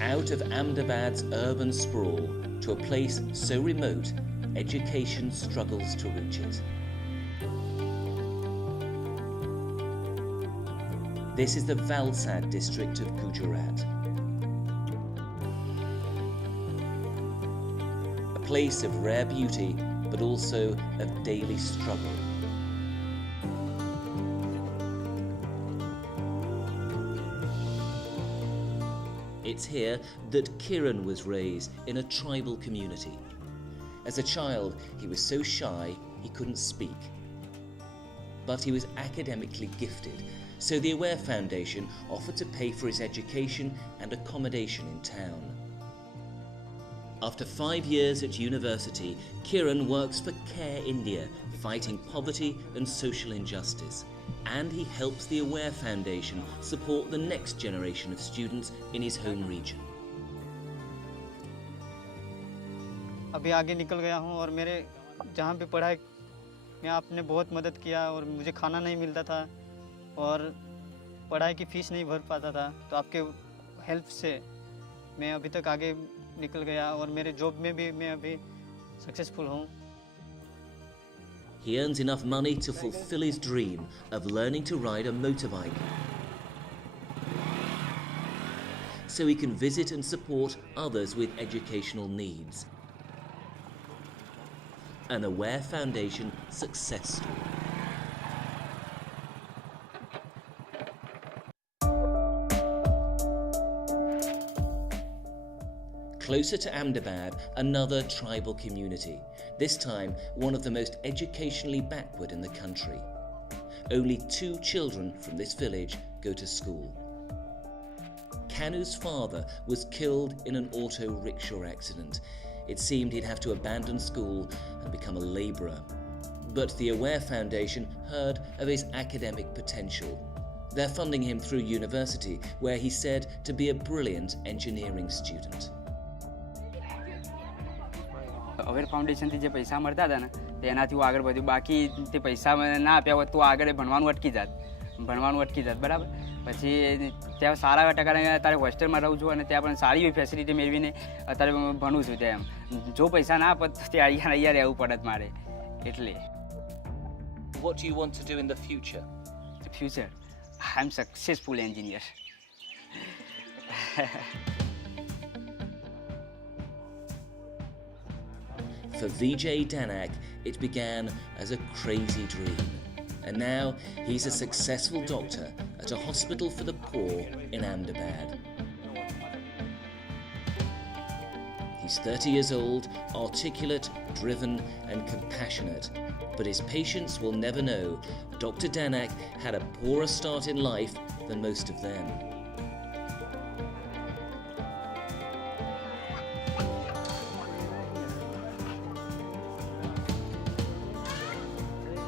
Out of Ahmedabad's urban sprawl to a place so remote, education struggles to reach it. This is the Valsad district of Gujarat. A place of rare beauty, but also of daily struggle. It's here that Kiran was raised in a tribal community. As a child, he was so shy he couldn't speak. But he was academically gifted, so the Aware Foundation offered to pay for his education and accommodation in town. After 5 years at university, Kiran works for Care India, fighting poverty and social injustice. And he helps the Aware Foundation support the next generation of students in his home region. अभी आगे निकल गया हूँ और मेरे जहाँ पे पढ़ाई में आपने बहुत मदद किया और मुझे खाना नहीं मिलता था और पढ़ाई की फ़ीस नहीं भर पाता था, तो आपके हेल्प से मैं अभी तक आगे निकल गया और मेरे जॉब में भी मैं अभी सक्सेसफुल हूँ. He earns enough money to fulfill his dream of learning to ride a motorbike, so he can visit and support others with educational needs. An Aware Foundation success story. Closer to Ahmedabad, another tribal community, this time one of the most educationally backward in the country. Only 2 children from this village go to school. Kanu's father was killed in an auto rickshaw accident. It seemed he'd have to abandon school and become a labourer. But the Aware Foundation heard of his academic potential. They're funding him through university, where he's said to be a brilliant engineering student. Aware ફાઉન્ડેશનથી જે પૈસા મળતા હતા ને તેનાથી હું આગળ વધ્યું. બાકી તે પૈસા મને ના આપ્યા હોત તો આગળ ભણવાનું અટકી જાત બરાબર. પછી ત્યાં સારા ટકા અત્યારે હોસ્ટેલમાં રહું છું અને ત્યાં પણ સારી એવી ફેસિલિટી મેળવીને અત્યારે ભણું છું ત્યાં. જો પૈસા ના આપત તે અહીંયા રહેવું પડત મારે એટલે. What do you want to do in the future? Future, I'm successful engineer. For Vijay Danak, it began as a crazy dream. And now he's a successful doctor at a hospital for the poor in Ahmedabad. He's 30 years old, articulate, driven and compassionate. But his patients will never know Dr. Danak had a poorer start in life than most of them.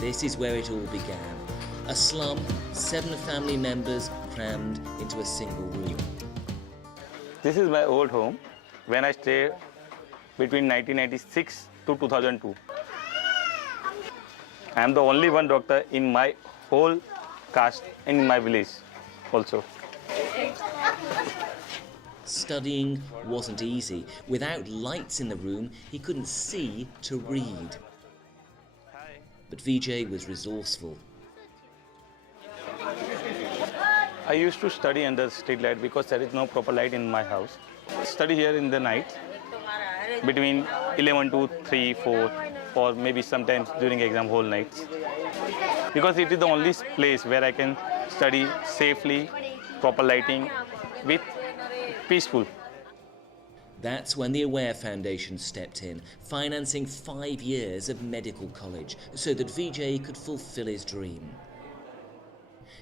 This is where it all began. A slum, 7 family members crammed into a single room. This is my old home when I stayed between 1996 to 2002. I am the only one doctor in my whole caste and in my village also. Studying wasn't easy. Without lights in the room, he couldn't see to read. But Vijay was resourceful. I used to study under street light because there is no proper light in my house. I study here in the night between 11 to 3, 4 or maybe sometimes during exam whole nights. Because it is the only place where I can study safely, proper lighting with peaceful. That's when the Aware Foundation stepped in, financing 5 years of medical college so that Vijay could fulfill his dream.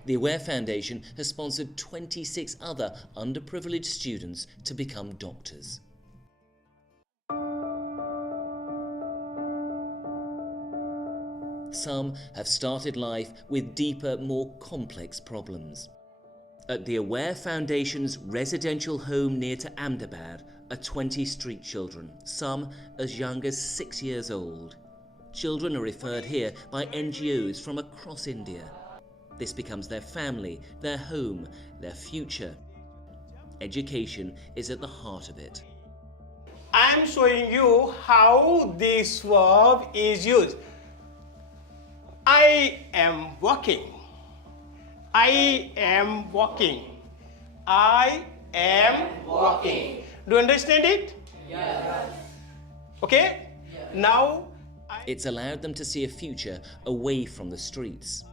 The Aware Foundation has sponsored 26 other underprivileged students to become doctors. Some have started life with deeper, more complex problems. At the Aware Foundation's residential home near to Ahmedabad are 20 street children, some as young as 6 years old. Children are referred here by NGOs from across India. This becomes their family, their home, their future. Education is at the heart of it. I am showing you how this verb is used. I am walking. I am walking. I am walking. Do you understand it? Yes. Okay? Yes. Now, It's allowed them to see a future away from the streets.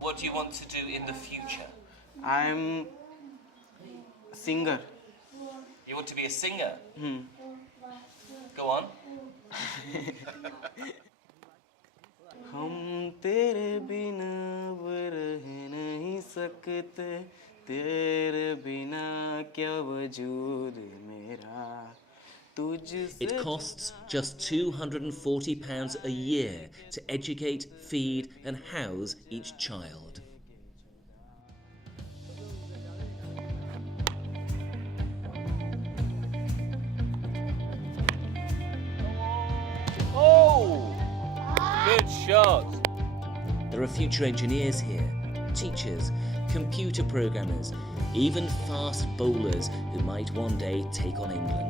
What do you want to do in the future? I am a singer. You want to be a singer? Go on. हम तेरे बिना अब रह नहीं सकते तेरे बिना क्या वजूद मेरा तुझसे It costs just £240 a year to educate, feed and house each child. Oh! Good shot. There are future engineers here, teachers, computer programmers, even fast bowlers who might one day take on England.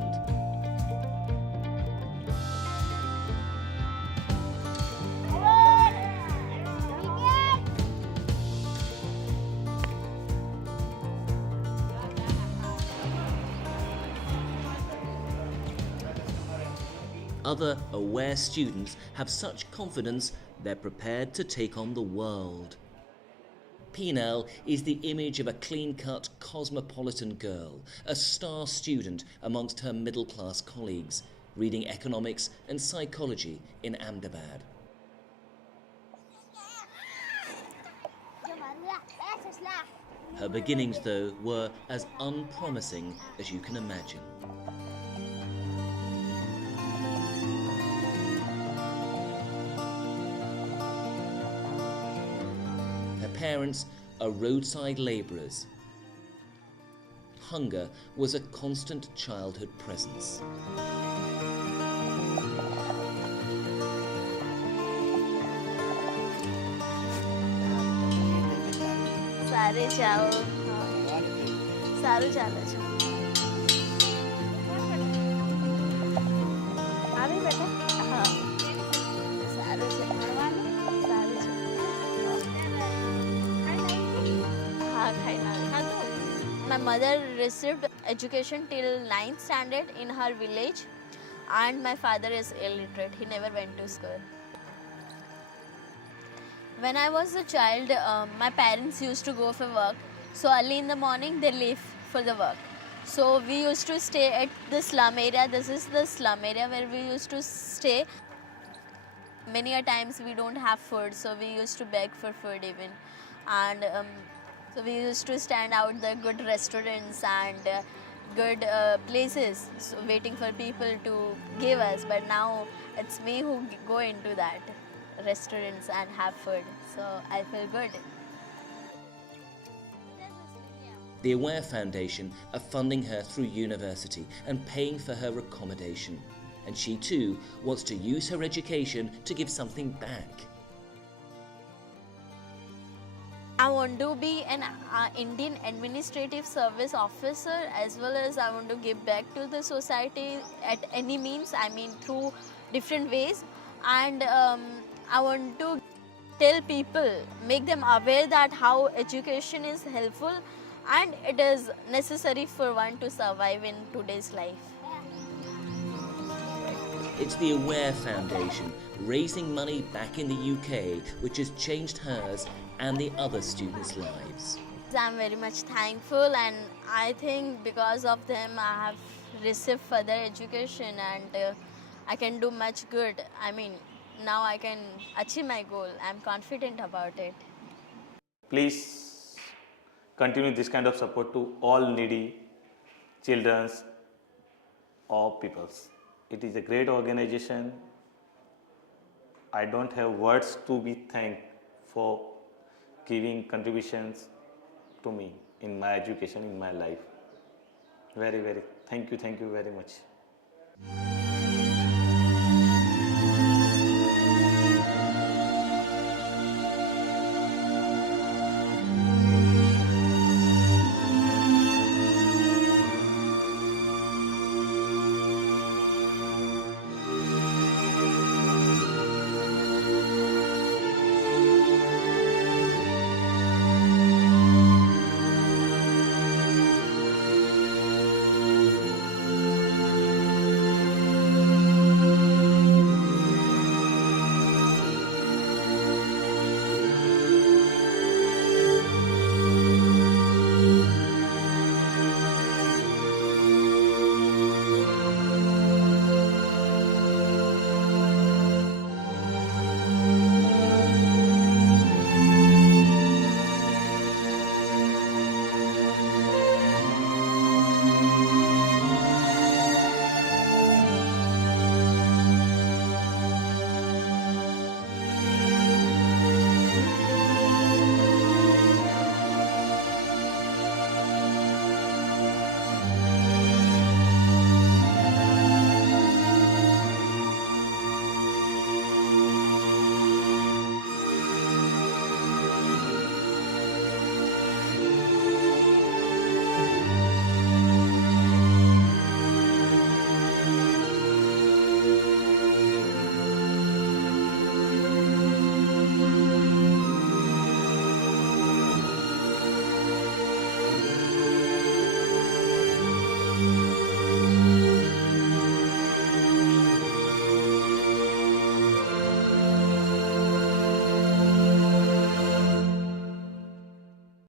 Other aware students have such confidence they're prepared to take on the world. Pinel is the image of a clean-cut, cosmopolitan girl, a star student amongst her middle-class colleagues, reading economics and psychology in Ahmedabad. Her beginnings, though, were as unpromising as you can imagine. Parents are roadside labourers. Hunger was a constant childhood presence. सारे जाओ सारू ચાલે છે આવી બેટા હા સારું છે ભણવાનું સારું છે હા ખાઈને હા તો my mother received education till 9th standard in her village and my father is illiterate. He never went to school. When I was a child, my parents used to go for work. So early in the morning, they leave for the work. So we used to stay at the slum area. This is the slum area where we used to stay. Many a times we don't have food, so we used to beg for food even. And so we used to stand out the good restaurants and good places, so waiting for people to give us. But now it's me who go into that restaurants and have food, so I feel good. The Aware Foundation are funding her through university and paying for her accommodation. And she too wants to use her education to give something back. I want to be an Indian Administrative Service officer, as well as I want to give back to the society at any means, I mean through different ways. And I want to tell people, make them aware that how education is helpful and it is necessary for one to survive in today's life. It's the Aware Foundation raising money back in the UK, which has changed hers and the other students' lives. I'm very much thankful, and I think because of them I have received further education and I can do much good. I mean, now I can achieve my goal. I'm confident about it. Please continue this kind of support to all needy children or peoples. It is a great organization. I don't have words to be thanked for giving contributions to me in my education, in my life. Very, very thank you very much.